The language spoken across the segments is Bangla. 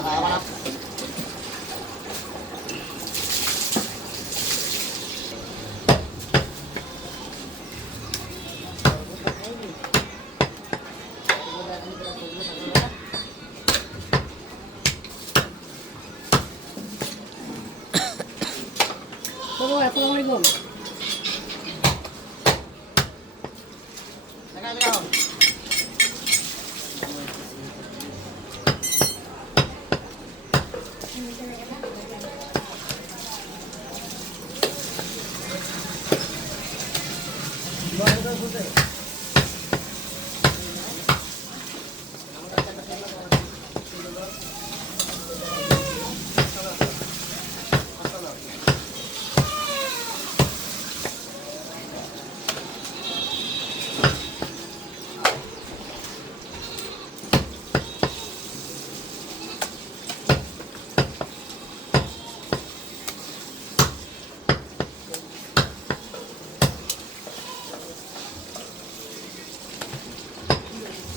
আসসালামু আলাইকুম।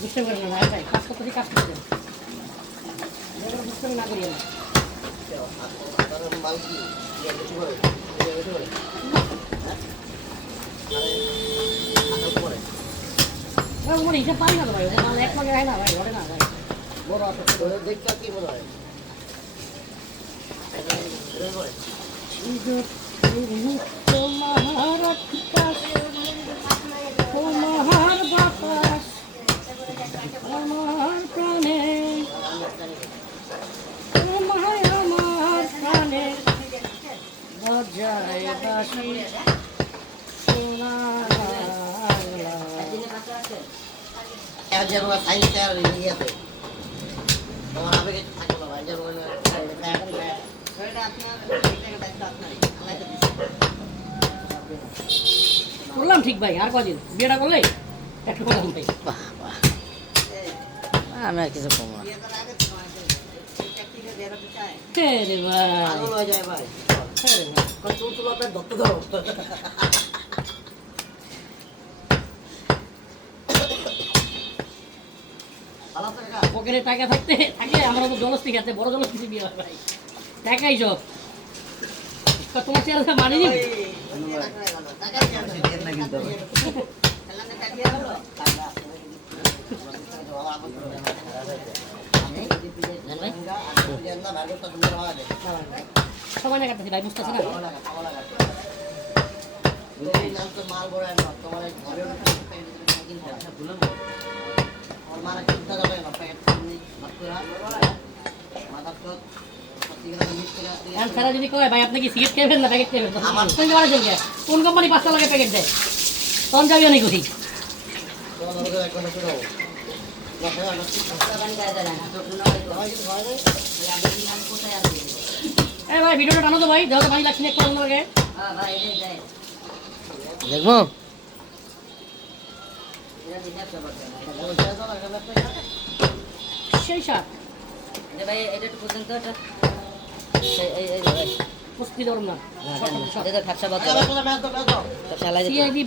বুঝতে পারেন না ভাই, কাজ করতে কাজ করছেন, বুঝতে না করিয়ে হিসাব পারি না তো ভাই, এক লগে হয় না ভাই, ঘরে না ভাই, বড় দেখতে কি মনে হয় তোমার বাতাস আমার প্রাণে, আমার প্রাণে বাজায় বাঁশি সোনা বললাম ঠিক ভাই, আর কদিন বিয়েটা করলে একটা কথা ভাই, আমি আর কিছু কম না রে ভাই, পকেটে টাকা থাকতে থাকে, আমরা তো জলস্তি খেতে বড় জলস্তি বিয়ে হয় ভাই, টাকাই সব। তোমার চেহারা মানিনি সবাই না কাটতেছি ভাই, বুঝতেছি না সারা যদি কয় ভাই আপনি কি সিগারেট খেবেন না প্যাকেট খেবেন, কোন কোম্পানি 5 টাকা প্যাকেট দেয়, তখন যাবি অনেক খুশি। ভাই ভিডিওটা টানো তো ভাই, দেওয়া পানি লাগছে একটু অন্য লাগে দেখবো। সেই সাত ভাই এটা একটু পর্যন্ত পুষ্টি ধরুন না